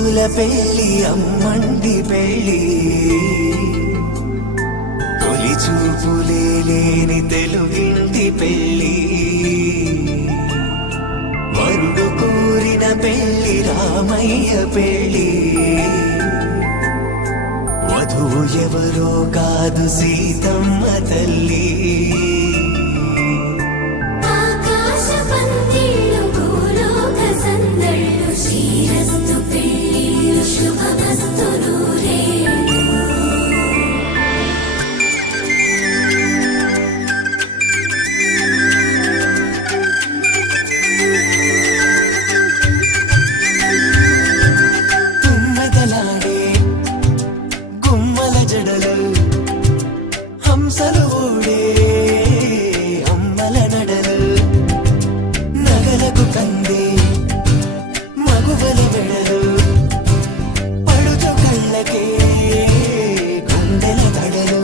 రోజుల పెళ్లి అమ్మంటి పెళ్లి తొలి చూపులే లేని తెలుగింటి పెళ్లి వరుడు కోరిన పెళ్లి రామయ్య పెళ్లి వధువు ఎవరో కాదు సీతమ్మ తల్లి హంసలు ఊడే అమ్మల నడలు నగలకు కంది మగువల వెడలు పడుచు కళ్ళకే గుండెల దడలు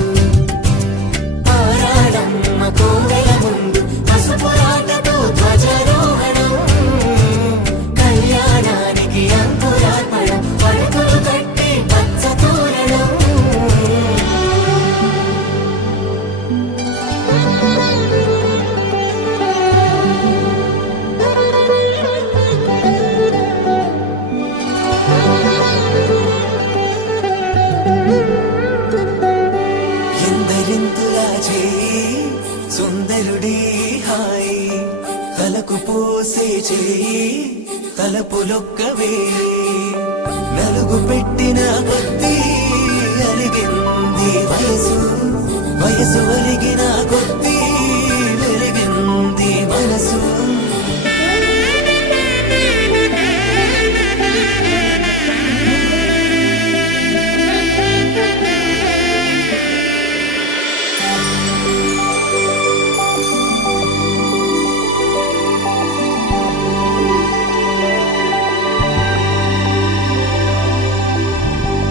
ఆరాడమ్మ కోవెల ముందు పసుపురాటతో ధ్వజారోహణం కళ్యాణానికి అంకురార్పణం పడకలు కట్టి పచ్చ తోరణం ఎందరింతులా చేయి సుందరుడి హాయి తలకు పోసే చేయి తలపులొక్కవే నలుగు పెట్టిన కొద్దీ అలిగింది వయసు వయసు ఒలిగిన కొద్దీ వెలిగింది మనసు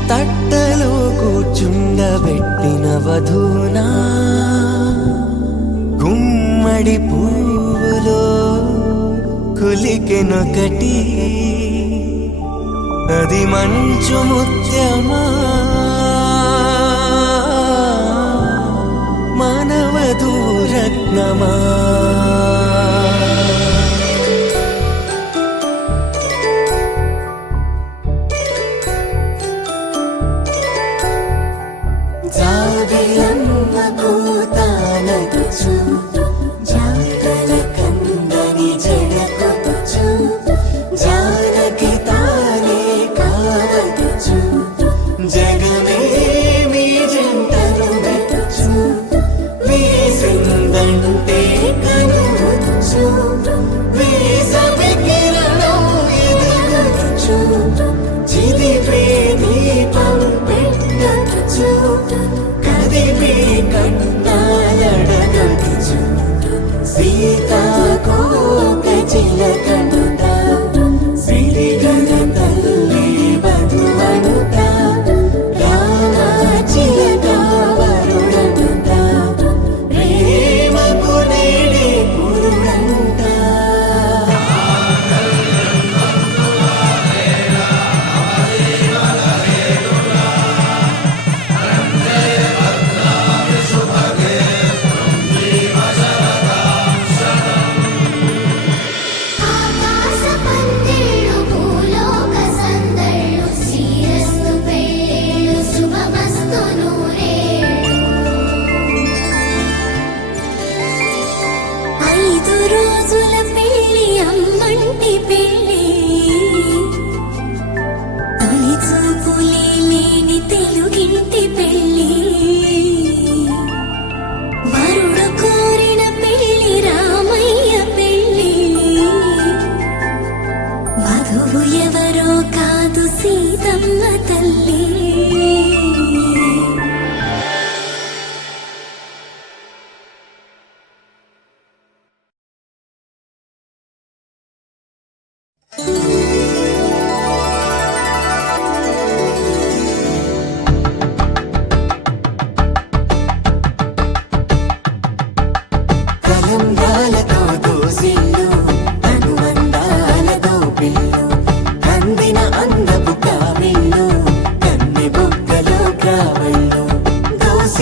తట్టలో కూర్చుండబెట్టిన వధూనా గుమ్మడి పువ్వులో కులికెనొకటి అది మంచు ముత్యమా మానవధూరత్నమా జాబిలమ్మ కూతానదుచు జాడల కందని జడకొచ్చు జానకి తానే కావదుచు జగమే మీ జంటను వెతుచు వీసిందంటే కనువచ్చు వీసవి కిరణం ఎదుగుచు చిదిపే దీపం పెట్టచ్చు కదిపే కన్నాలడగచ్చు సీతాకోక చిలకనుట సిరిగన తల్లి వధువనుట రామ చిలక వరుడనుట ప్రేమకు నేడే పురుడంట రోజుల పెళ్లి అమ్మంటి పెళ్లి తొలి చూపులే లేని తెలుగింటి పెళ్లి వరుడు కోరిన పెళ్లి రామయ్య పెళ్లి వధువు ఎవరో కాదు సీతమ్మ తల్లి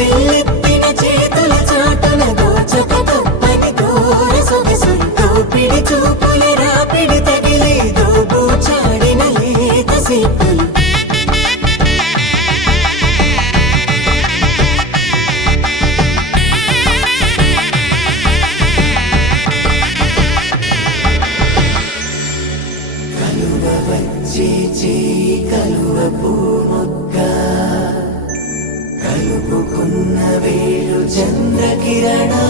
సిల్లెత్తిన చేతుల చాటున దోచక తప్పని దూర సొగసుతో పిడి చూపుల రాపిడి తగిలి దోబూచాడిన లేత సీపులు కలువ వచ్చే చేయి కలువ పూమొక్క కలుపుకున్న వేలు చంద్రకిరణాలు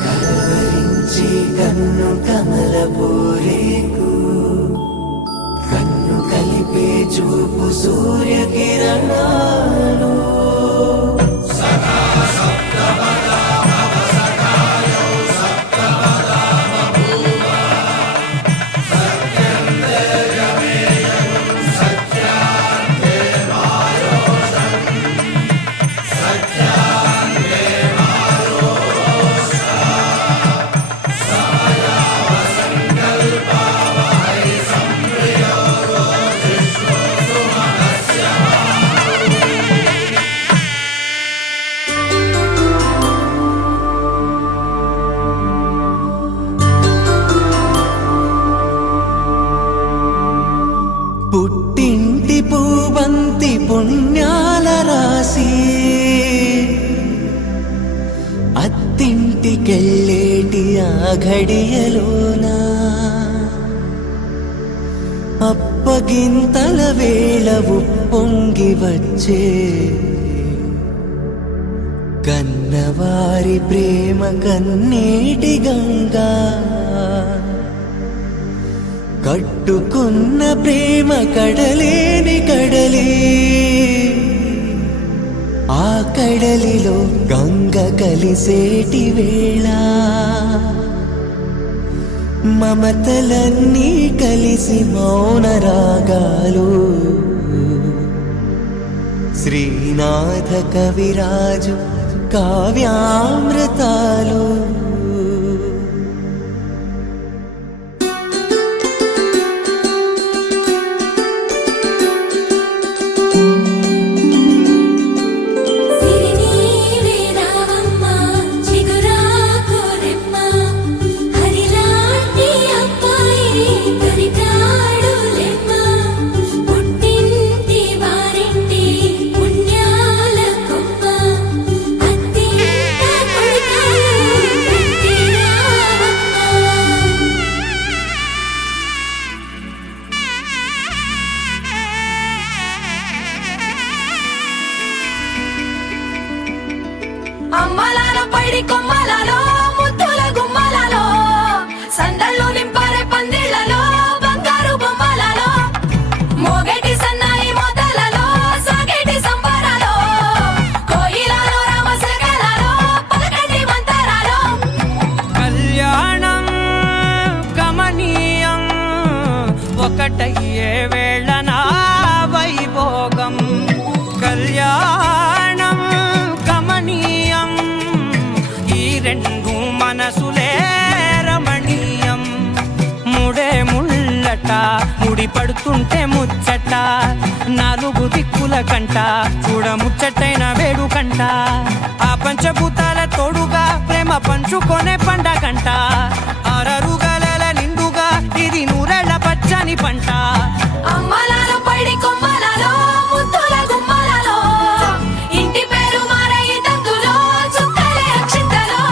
కలవరించి కన్ను కమల పూరేకు కన్ను కలిపే చూపు సూర్యకిరణాలు పుట్టింటి పూవంతి పుణ్యాల రాసి అత్తింటికెళ్ళేటి ఆ ఘడియలోన అప్పగింతల వేళ ఉప్పొంగి వచ్చే కన్నవారి ప్రేమ కన్నీటి గంగా కట్టుకున్న ప్రేమ కడలేని కడలి ఆ కడలిలో గంగ కలిసేటి వేళ మమతలన్నీ కలిసి మౌన రాగాలు శ్రీనాథ కవిరాజు కావ్యామృతాలు అమ్మలాల పైడి కొమ్మలలో ముద్దుల గుమ్మలలో సందళ్ళు నింపారే పందిళ్లలో బంగారు బొమ్మలలో మోగేటి సన్నాయి మోతలలో సాగేటి సంబరాలో కోయిలలో రామశకలలో పలకటి మంతరాలో కళ్యాణం గమనీయం ఒకటయ్యే వేళ నా వైభోగం కళ్యాణం గమనీయం ఈ రెండు మనసులే రమణీయం ముడే ముళ్ళట ముడి పడుతుంటే ముచ్చట నాలుగు దిక్కుల కంట చూడ ముచ్చటైన వేడుకంట ఆ పంచభూతాల తోడుగా ప్రేమ పంచుకొనే పండగంట అరరుగల నిండుగా ఇది నూరెళ్ళ పచ్చని పంట అమ్మలాల పైడి కొమ్మలలో ముద్దుల గుమ్మలలో ఇంటి పేరు మారయి తందులో చుక్కలే అక్షింతలో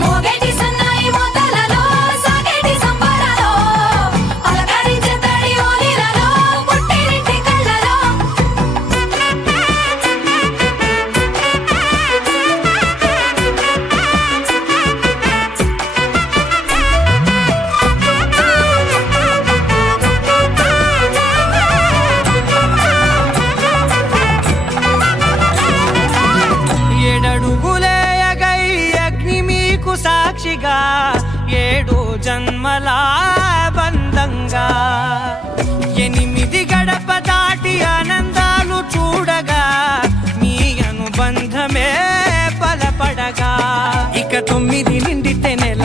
మోగేటి సన్నాయి మోతలలో సాగేటి సంబరాలో పలకరించే తడి ఓలిలలో పుట్టినింటి కళ్ళలో ఏడడుగులేయగై అగ్ని మీకు సాక్షిగా ఏడు జన్మల బంధంగా 8 గడప దాటి ఆనందాలు చూడగా మీ అనుబంధమే బలపడగా ఇక 9 నిండితే నెల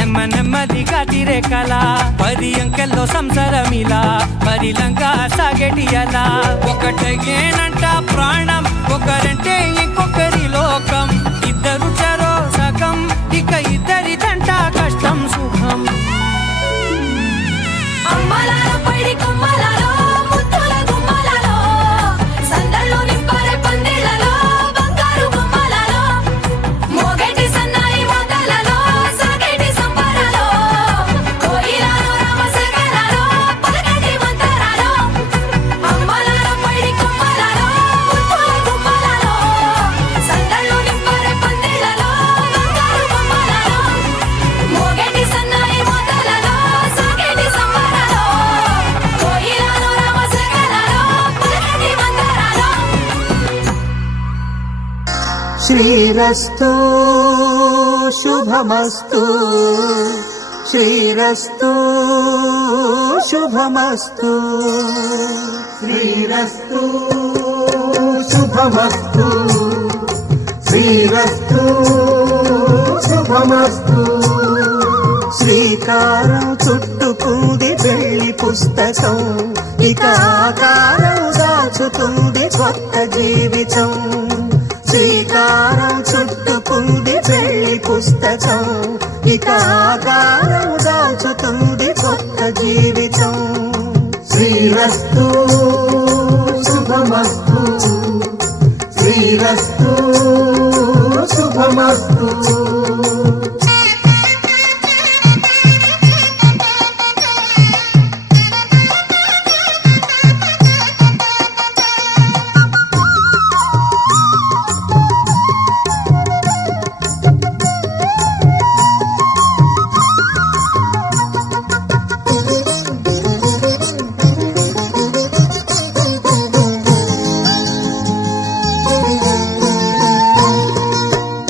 నెమ్మ నెమ్మదిగా తీరే కల 10 అంకెల్లో సంసారమిలా పరిలంగా సాగేటియలా ఒకటేనంట ప్రాణం ఒకరంటే ఇంకొకరి లోకం ఇద్దరు చరో సగం ఇక ఇద్దరిదంట కష్టం సుఖం అమ్మలాల పడి కొమ్మలలో ముత్తుల గుమ్మలలో సందళ్ళు నింపరే పందిళ్ళలో బంగారు గుమ్మలలో మోగేటి సన్నాయి మోతలలో సాగేటి సంబరాలో కోయిలలో రామశేఖరాలో పలకటి మంతరాలో అమ్మలాల పడి కొమ్మలలో ముత్తుల గుమ్మలలో సందళ్ళు నింపరే పందిళ్ళలో బంగారు గుమ్మలలో మోగేటి సన్నాయి మోతలలో సాగేటి సంబరాలో కోయిలలో రామశేఖరాలో పలకటి మంతరాలో శ్రీరస్తు శుభమస్తు శ్రీరస్తు శుభమస్తు శ్రీరస్తు శుభమస్తు శ్రీరస్తు శుభమస్తు శ్రీకారం చుట్టుకుంది పెళ్లి పుస్తకం ఇక ఆకారం దాచుతుంది కొత్త జీవితం శ్రీకారం చుట్టుకుంది పెళ్లి పుస్తకం ఇక ఆకారం దాచుతుంది కొత్త జీవితం శ్రీరస్తు శుభమస్తు శ్రీరస్తు శుభమస్తు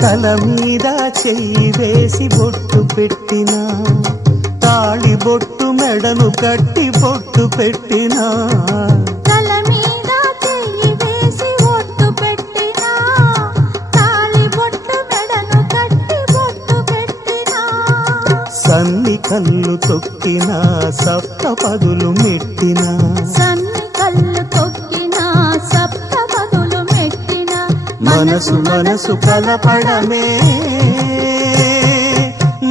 తల మీద చెయ్యి వేసి బొట్టు పెట్టినా తాళి బొట్టు మెడను కట్టి బొట్టు పెట్టినా తల మీద చెయ్యి వేసి ఒట్టు పెట్టినా తాళి బొట్టు మెడను కట్టి బొట్టు పెట్టినా సన్ని కళ్ళు తొక్కినా సప్త పదులు మెట్టినా సన్ని కళ్ళు తొక్కినా సప్త పదులు మెట్టినా మనసు మనసు కలపడమే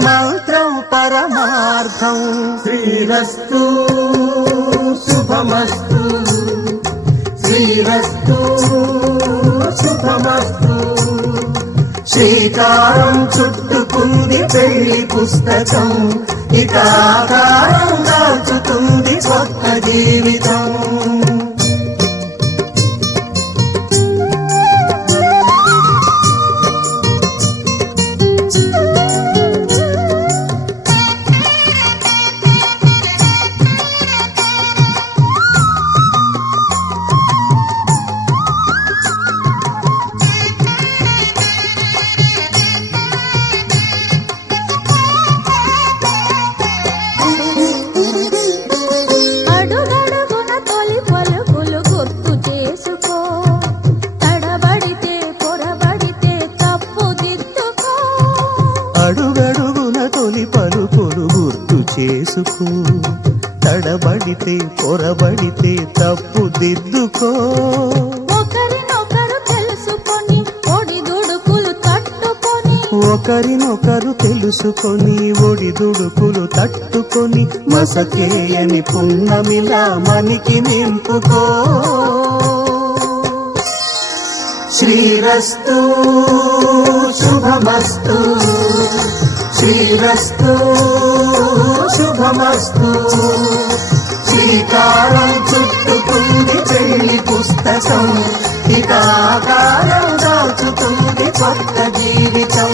మంత్రం పరమార్థం శ్రీరస్తు శుభమస్తు శ్రీరస్తు శుభమస్తు శ్రీకారం చుట్టుకుంది పెళ్లి పుస్తకం ఇక ఆకారం దాచుతుంది కొత్త జీవితం అడుగడుగున తొలి పలుకులు గుర్తు చేసుకో తడబడితే పొరబడితే తప్పు దిద్దుకో అడుగడుగున తొలి పలుకులు గుర్తు చేసుకో తడబడితే పొరబడితే తప్పు దిద్దుకో ఒకరినొకరు తెలుసుకొని ఒడిదుడుకులు తట్టుకొని ఒకరినొకరు తెలుసుకొని ఒడిదుడుకులు తట్టుకొని మసకేయని పున్నమిలా మనికి నింపుకో శ్రీరస్తు శుభమస్తు శ్రీరస్తు శుభమస్తు శ్రీకారం చుట్టుకుంది పెళ్లి పుస్తకం ఇక ఆకారం దాచుతుంది కొత్త జీవితం